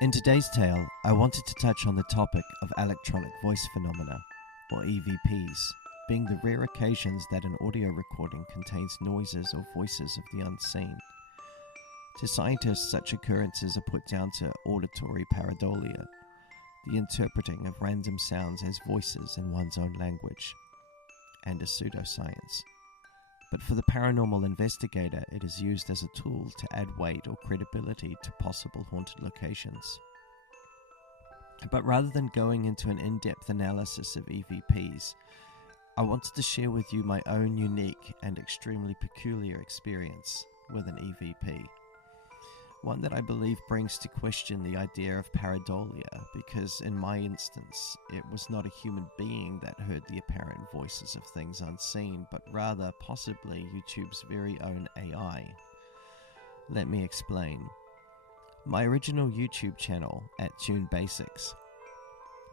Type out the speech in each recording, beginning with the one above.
In today's tale, I wanted to touch on the topic of electronic voice phenomena, or EVPs, being the rare occasions that an audio recording contains noises or voices of the unseen. To scientists, such occurrences are put down to auditory pareidolia, the interpreting of random sounds as voices in one's own language, and a pseudoscience. But for the paranormal investigator, it is used as a tool to add weight or credibility to possible haunted locations. But rather than going into an in-depth analysis of EVPs, I wanted to share with you my own unique and extremely peculiar experience with an EVP. One that I believe brings to question the idea of pareidolia, because in my instance, it was not a human being that heard the apparent voices of things unseen, but rather possibly YouTube's very own AI. Let me explain. My original YouTube channel, at Tune Basics,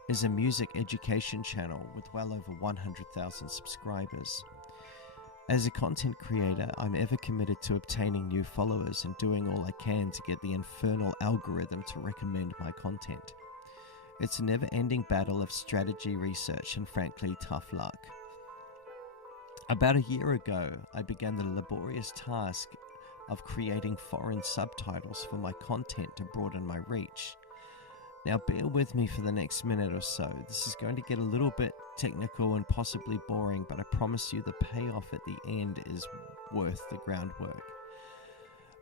is a music education channel with well over 100,000 subscribers. As a content creator, I'm ever committed to obtaining new followers and doing all I can to get the infernal algorithm to recommend my content. It's a never-ending battle of strategy, research, and frankly, tough luck. About a year ago, I began the laborious task of creating foreign subtitles for my content to broaden my reach. Now bear with me for the next minute or so. This is going to get a little bit technical and possibly boring, but I promise you the payoff at the end is worth the groundwork.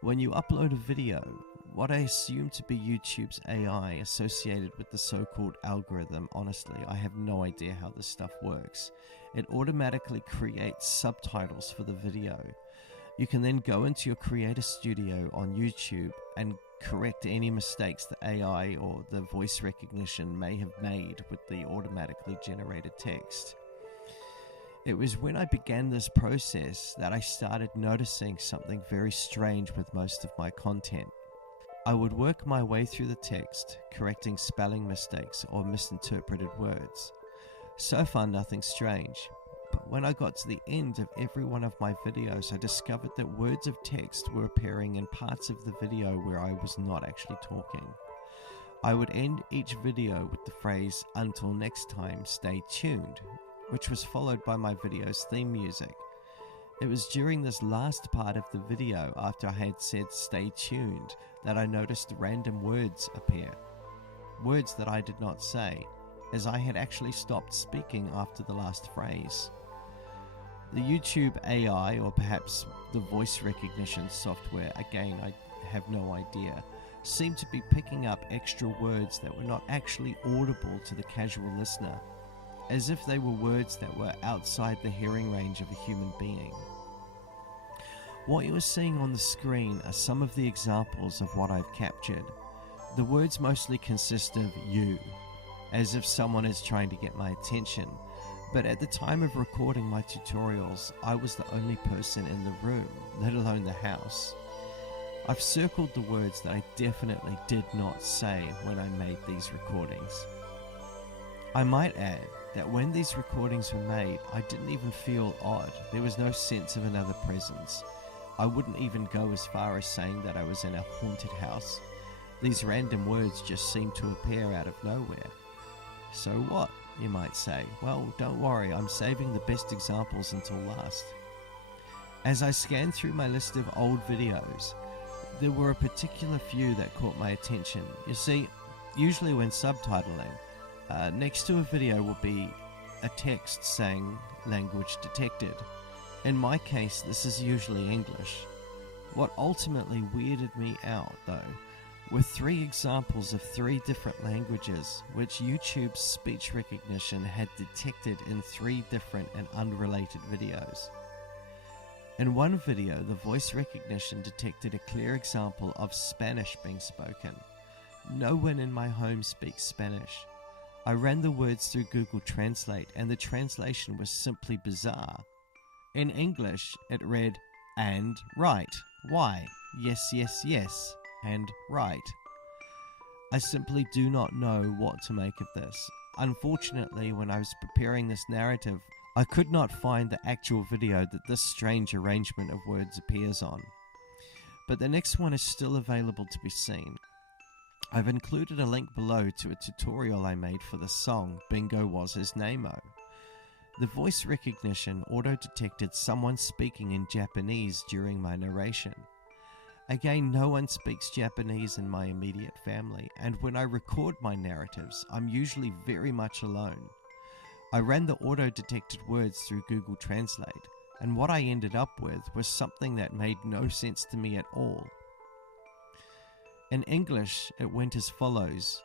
When you upload a video, what I assume to be YouTube's AI associated with the so-called algorithm, honestly, I have no idea how this stuff works. It automatically creates subtitles for the video. You can then go into your Creator Studio on YouTube and correct any mistakes the AI or the voice recognition may have made with the automatically generated text. It was when I began this process that I started noticing something very strange with most of my content. I would work my way through the text, correcting spelling mistakes or misinterpreted words. So far, nothing strange. But when I got to the end of every one of my videos, I discovered that words of text were appearing in parts of the video where I was not actually talking. I would end each video with the phrase, "Until next time, stay tuned," which was followed by my video's theme music. It was during this last part of the video, after I had said "stay tuned," that I noticed random words appear. Words that I did not say, as I had actually stopped speaking after the last phrase. The YouTube AI, or perhaps the voice recognition software, again I have no idea, seemed to be picking up extra words that were not actually audible to the casual listener, as if they were words that were outside the hearing range of a human being. What you are seeing on the screen are some of the examples of what I've captured. The words mostly consist of "you," as if someone is trying to get my attention. But at the time of recording my tutorials, I was the only person in the room, let alone the house. I've circled the words that I definitely did not say when I made these recordings. I might add that when these recordings were made, I didn't even feel odd. There was no sense of another presence. I wouldn't even go as far as saying that I was in a haunted house. These random words just seemed to appear out of nowhere. So what, you might say? Well, don't worry, I'm saving the best examples until last. As I scanned through my list of old videos, there were a particular few that caught my attention. You see, usually when subtitling, next to a video will be a text saying "language detected." In my case, this is usually English. What ultimately weirded me out, though, were 3 examples of 3 different languages which YouTube's speech recognition had detected in 3 different and unrelated videos. In one video, the voice recognition detected a clear example of Spanish being spoken. No one in my home speaks Spanish. I ran the words through Google Translate and the translation was simply bizarre. In English, it read, "and right, why, yes, yes, yes, and right." I simply do not know what to make of this. Unfortunately, when I was preparing this narrative, I could not find the actual video that this strange arrangement of words appears on. But the next one is still available to be seen. I've included a link below to a tutorial I made for the song Bingo Was His Name-o. The voice recognition auto-detected someone speaking in Japanese during my narration. Again, no one speaks Japanese in my immediate family, and when I record my narratives, I'm usually very much alone. I ran the auto-detected words through Google Translate, and what I ended up with was something that made no sense to me at all. In English, it went as follows.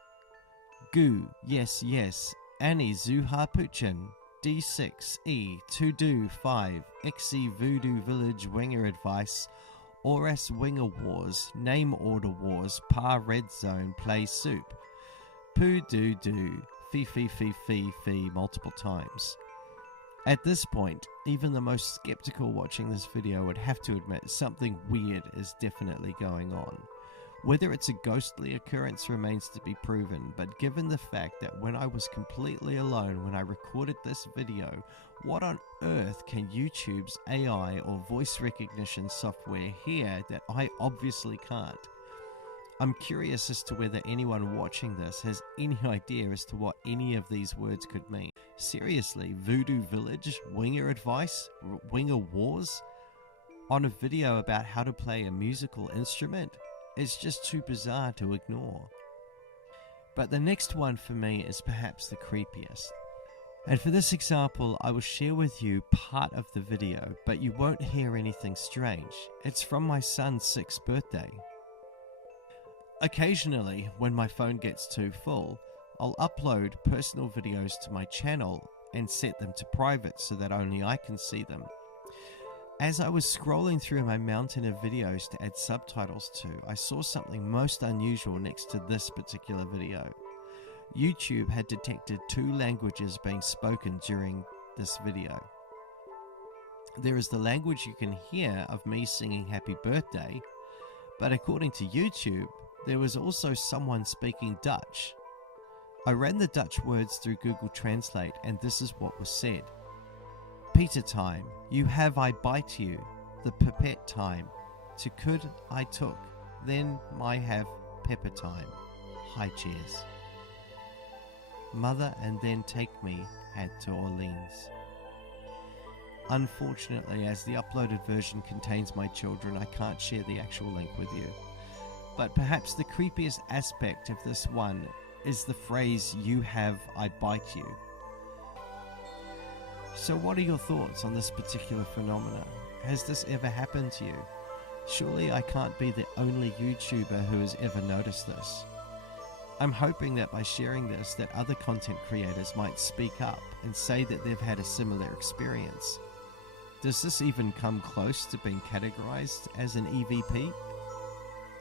Gu, yes, yes, Annie Zuha Puchin, D6, E, to do 5, Xe Voodoo Village Winger Advice, Oras Winger Wars, Name Order Wars, Pa Red Zone, Play Soup, Poo Do Do, Fee multiple times. At this point, even the most skeptical watching this video would have to admit something weird is definitely going on. Whether it's a ghostly occurrence remains to be proven, but given the fact that when I was completely alone when I recorded this video, what on earth can YouTube's AI or voice recognition software hear that I obviously can't? I'm curious as to whether anyone watching this has any idea as to what any of these words could mean. Seriously, Voodoo Village, Winger Advice, Winger Wars? On a video about how to play a musical instrument? It's just too bizarre to ignore. But the next one for me is perhaps the creepiest. And for this example, I will share with you part of the video, but you won't hear anything strange. It's from my son's 6th birthday. Occasionally, when my phone gets too full, I'll upload personal videos to my channel and set them to private so that only I can see them. As I was scrolling through my mountain of videos to add subtitles to, I saw something most unusual next to this particular video. YouTube had detected 2 languages being spoken during this video. There is the language you can hear of me singing Happy Birthday, but according to YouTube, there was also someone speaking Dutch. I ran the Dutch words through Google Translate and this is what was said. Peter time, you have I bite you, the pipette time, to could I took, then my have pepper time, high cheers. Mother and then take me had to Orleans. Unfortunately, as the uploaded version contains my children, I can't share the actual link with you. But perhaps the creepiest aspect of this one is the phrase, you have I bite you. So what are your thoughts on this particular phenomena? Has this ever happened to you? Surely I can't be the only YouTuber who has ever noticed this. I'm hoping that by sharing this that other content creators might speak up and say that they've had a similar experience. Does this even come close to being categorized as an EVP?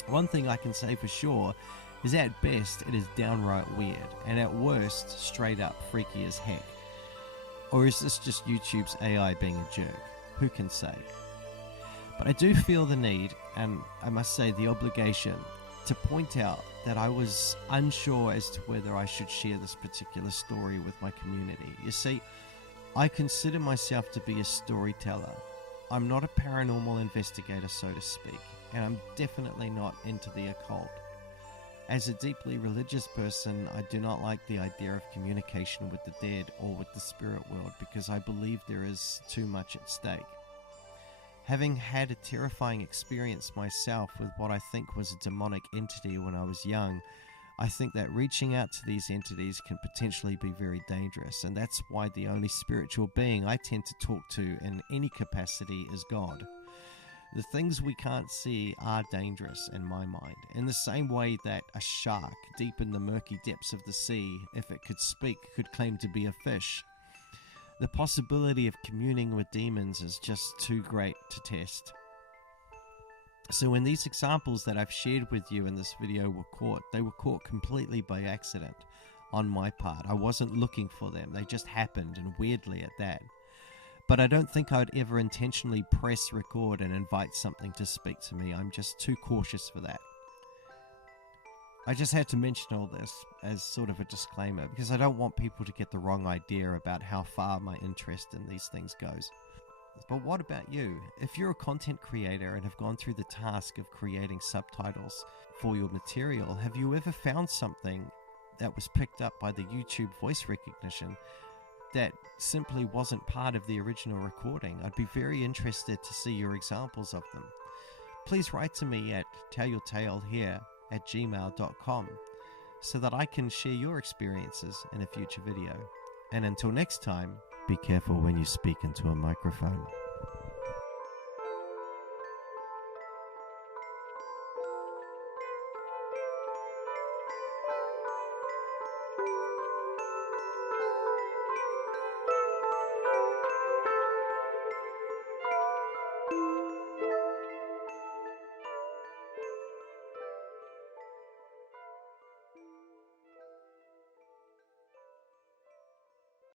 One thing I can say for sure is at best it is downright weird and at worst straight up freaky as heck. Or is this just YouTube's AI being a jerk? Who can say? But I do feel the need, and I must say the obligation, to point out that I was unsure as to whether I should share this particular story with my community. You see, I consider myself to be a storyteller. I'm not a paranormal investigator, so to speak, and I'm definitely not into the occult. As a deeply religious person, I do not like the idea of communication with the dead or with the spirit world because I believe there is too much at stake. Having had a terrifying experience myself with what I think was a demonic entity when I was young, I think that reaching out to these entities can potentially be very dangerous, and that's why the only spiritual being I tend to talk to in any capacity is God. The things we can't see are dangerous in my mind, in the same way that a shark deep in the murky depths of the sea, if it could speak, could claim to be a fish. The possibility of communing with demons is just too great to test. So when these examples that I've shared with you in this video were caught, they were caught completely by accident on my part. I wasn't looking for them, they just happened, and weirdly at that. But I don't think I would ever intentionally press record and invite something to speak to me. I'm just too cautious for that. I just had to mention all this as sort of a disclaimer because I don't want people to get the wrong idea about how far my interest in these things goes. But what about you? If you're a content creator and have gone through the task of creating subtitles for your material? Have you ever found something that was picked up by the YouTube voice recognition that simply wasn't part of the original recording? I'd be very interested to see your examples of them. Please write to me at tellyourtalehere@gmail.com so that I can share your experiences in a future video. And until next time, be careful when you speak into a microphone.